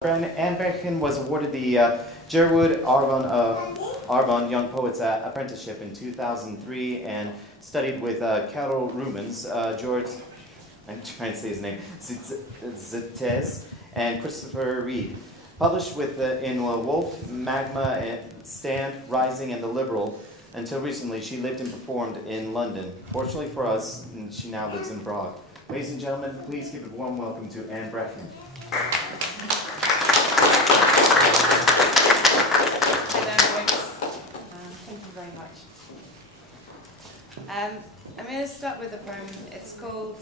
Anne Brechin was awarded the Jerwood Arbon Young Poets Apprenticeship in 2003 and studied with Carol Rumens, George, I'm trying to say his name, Zetez, and Christopher Reed. Published in Wolf, Magma, Stand, Rising, and The Liberal. Until recently, she lived and performed in London. Fortunately for us, she now lives in Prague. Ladies and gentlemen, please give a warm welcome to Anne Brechin. Thank you very much. I'm going to start with a poem. It's called.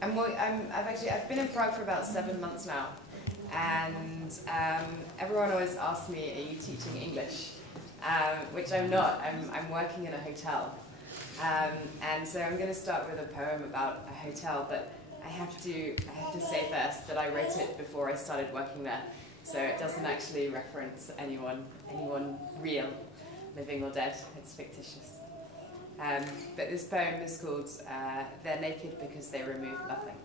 I've been in Prague for about 7 months now, and everyone always asks me, "Are you teaching English?" Which I'm not. I'm working in a hotel, and so I'm going to start with a poem about a hotel. But I have to say first that I wrote it before I started working there. So it doesn't actually reference anyone real, living or dead. It's fictitious. But this poem is called They're Naked Because They Remove Nothing.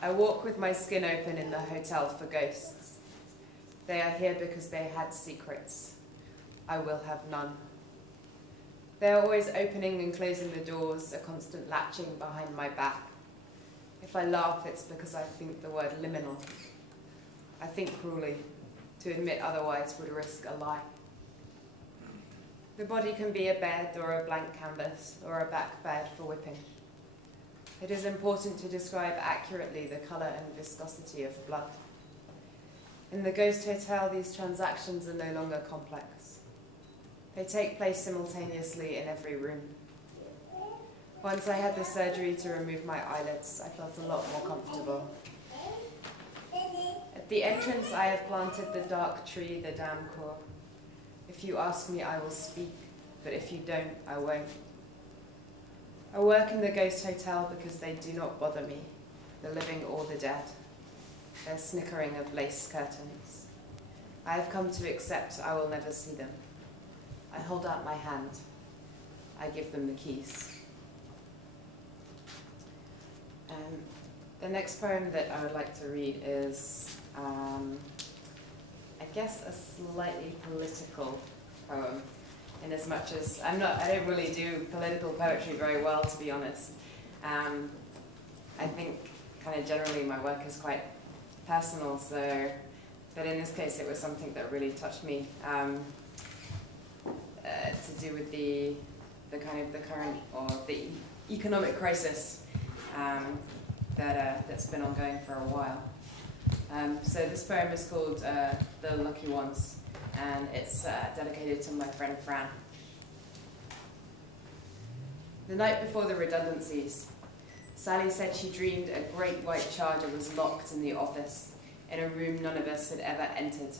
I walk with my skin open in the hotel for ghosts. They are here because they had secrets. I will have none. They are always opening and closing the doors, a constant latching behind my back. If I laugh, it's because I think the word liminal. I think cruelly. To admit otherwise would risk a lie. The body can be a bed or a blank canvas or a back bed for whipping. It is important to describe accurately the colour and viscosity of blood. In the ghost hotel, these transactions are no longer complex. They take place simultaneously in every room. Once I had the surgery to remove my eyelids, I felt a lot more comfortable. At the entrance, I have planted the dark tree, the dam core. If you ask me, I will speak, but if you don't, I won't. I work in the ghost hotel because they do not bother me, the living or the dead. Their snickering of lace curtains. I have come to accept I will never see them. I hold out my hand. I give them the keys. The next poem that I would like to read is, I guess, a slightly political poem, in as much as I don't really do political poetry very well, to be honest. I think kind of generally my work is quite personal, but in this case it was something that really touched me, to do with the current or the economic crisis that's been ongoing for a while. So this poem is called The Lucky Ones, and it's dedicated to my friend Fran. The night before the redundancies, Sally said she dreamed a great white charger was locked in the office, in a room none of us had ever entered.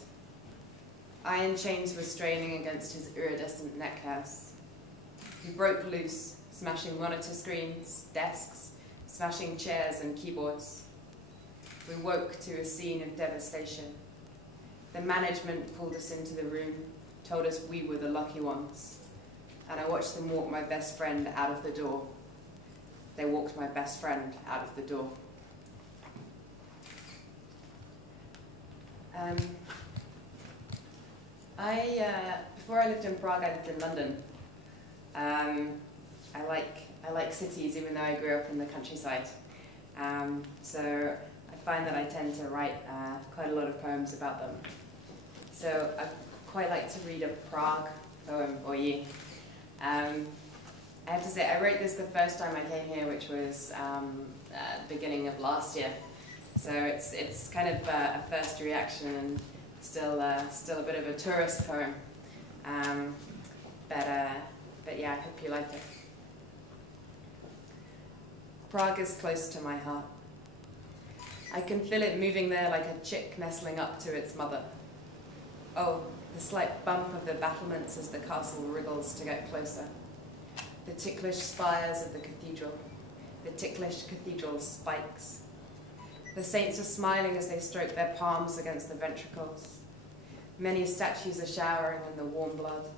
Iron chains were straining against his iridescent neck hairs. He broke loose, smashing monitor screens, desks, smashing chairs and keyboards. We woke to a scene of devastation. The management pulled us into the room, told us we were the lucky ones, and I watched them walk my best friend out of the door. They walked my best friend out of the door. Before I lived in Prague, I lived in London. I like cities, even though I grew up in the countryside. So I find that I tend to write quite a lot of poems about them. So I'd quite like to read a Prague poem for you. I have to say, I wrote this the first time I came here, which was the beginning of last year. So it's kind of a first reaction and still a bit of a tourist poem. But yeah, I hope you like it. Prague is close to my heart. I can feel it moving there like a chick nestling up to its mother. Oh, the slight bump of the battlements as the castle wriggles to get closer. The ticklish spires of the cathedral. The ticklish cathedral spikes. The saints are smiling as they stroke their palms against the ventricles. Many statues are showering in the warm blood.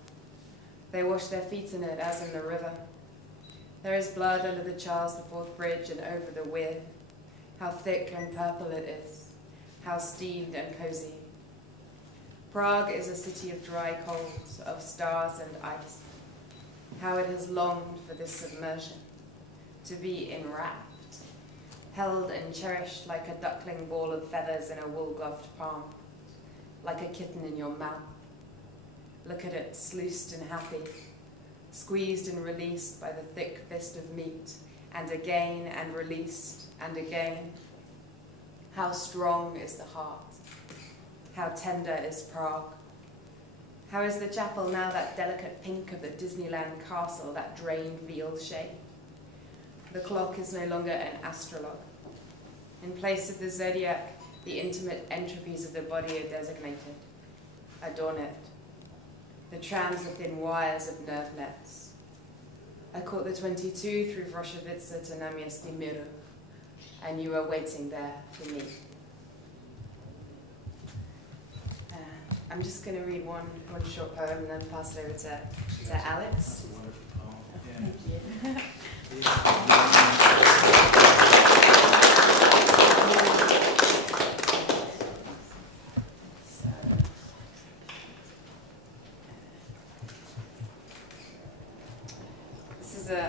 They wash their feet in it as in the river. There is blood under the Charles IV Bridge and over the weir. how thick and purple it is, how steamed and cozy. Prague is a city of dry coals, of stars and ice. How it has longed for this submersion, to be enwrapped, held and cherished like a duckling ball of feathers in a wool-gloved palm, like a kitten in your mouth. Look at it, sluiced and happy, squeezed and released by the thick fist of meat, and again and released, and again. How strong is the heart? How tender is Prague? How is the chapel now that delicate pink of the Disneyland castle, that drained veal shape? The clock is no longer an astrolabe. In place of the zodiac, the intimate entropies of the body are designated. Adorn it. The trams are thin wires of nerve nets. I caught the 22 through Vroshovice to Namiestny Miru, and you were waiting there for me. I'm just going to read one short poem and then pass it over to Alex. That's a wonderful poem. Yeah. Thank you.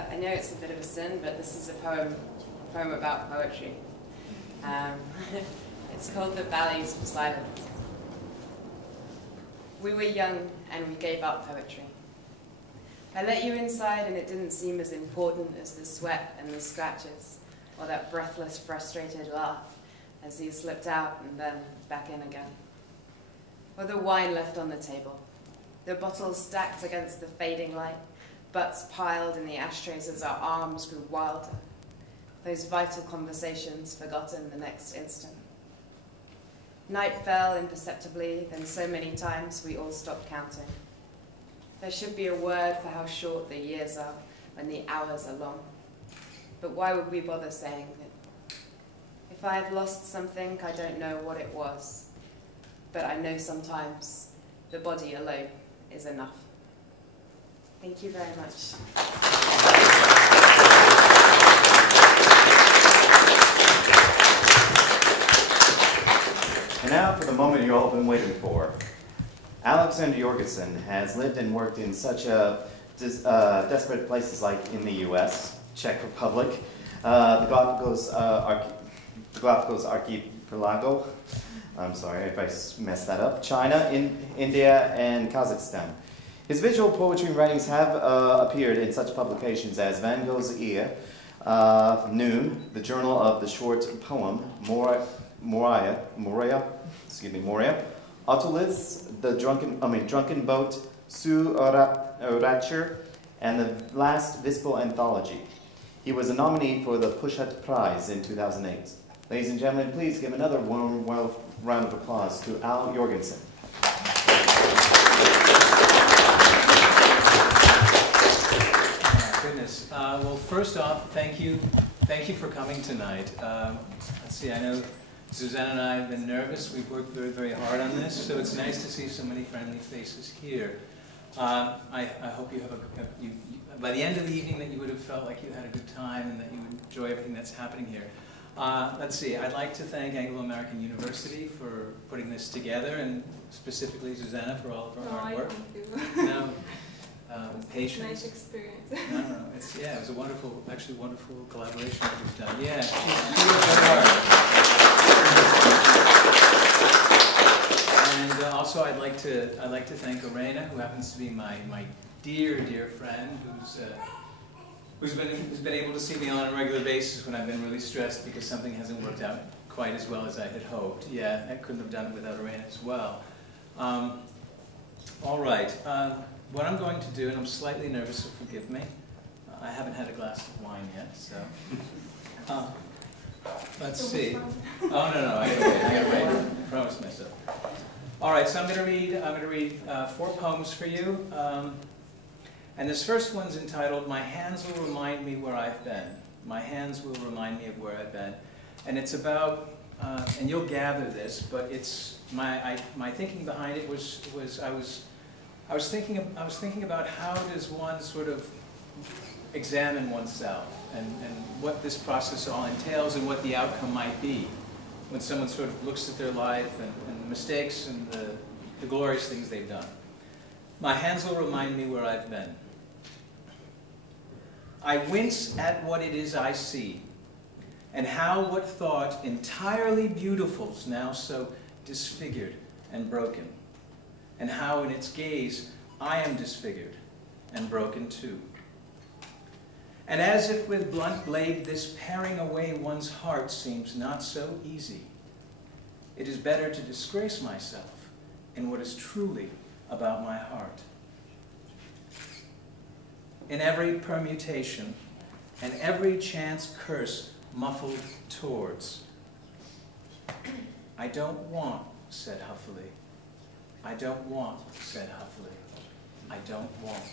I know it's a bit of a sin, but this is a poem about poetry. It's called The Valleys of Silence. We were young and we gave up poetry. I let you inside and it didn't seem as important as the sweat and the scratches, or that breathless, frustrated laugh as you slipped out and then back in again. Or the wine left on the table, the bottles stacked against the fading light, butts piled in the ashtrays as our arms grew wilder, those vital conversations forgotten the next instant. Night fell imperceptibly, then so many times we all stopped counting. There should be a word for how short the years are when the hours are long. But why would we bother saying it? If I have lost something, I don't know what it was. But I know sometimes the body alone is enough. Thank you very much. And now for the moment you've all been waiting for. Alexander Jorgensen has lived and worked in such desperate places like in the US, Czech Republic, the Galapagos Archipelago, I'm sorry if I messed that up, China, India, and Kazakhstan. His visual poetry writings have appeared in such publications as Van Gogh's Ear, Noon, the Journal of the Short Poem, Moria, Autoliths, the Drunken Boat, Su Ratcher, and the last Vispel Anthology. He was a nominee for the Pushat Prize in 2008. Ladies and gentlemen, please give another warm round of applause to Al Jorgensen. Goodness. Well, first off, thank you for coming tonight. Let's see, I know Suzanne and I have been nervous. We've worked very, very hard on this, so it's nice to see so many friendly faces here. I hope you have by the end of the evening that you would have felt like you had a good time and that you would enjoy everything that's happening here. Let's see, I'd like to thank Anglo-American University for putting this together, and specifically Susanna for all of her hard work. Thank you. No, patience. Nice experience. No, it was a wonderful collaboration that we've done. Yeah, she worked very hard. And also, I'd like to thank Arena, who happens to be my dear friend, who's been able to see me on a regular basis when I've been really stressed because something hasn't worked out quite as well as I had hoped. Yeah, I couldn't have done it without Arena as well. All right. What I'm going to do, and I'm slightly nervous, so forgive me. I haven't had a glass of wine yet, so. Let's see. Oh no, I gotta wait. I promised myself. All right, so I'm gonna read 4 poems for you, and this first one's entitled "My Hands Will Remind Me Where I've Been." My hands will remind me of where I've been, and it's about, and you'll gather this, but it's my thinking behind it was I was thinking about how does one sort of examine oneself. and what this process all entails and what the outcome might be when someone sort of looks at their life and the mistakes and the glorious things they've done. My hands will remind me where I've been. I wince at what it is I see, and how what thought entirely beautiful is now so disfigured and broken, and how in its gaze I am disfigured and broken too. And as if with blunt blade this paring away one's heart seems not so easy, it is better to disgrace myself in what is truly about my heart. In every permutation and every chance curse muffled towards, I don't want, said huffily. I don't want, said huffily. I don't want.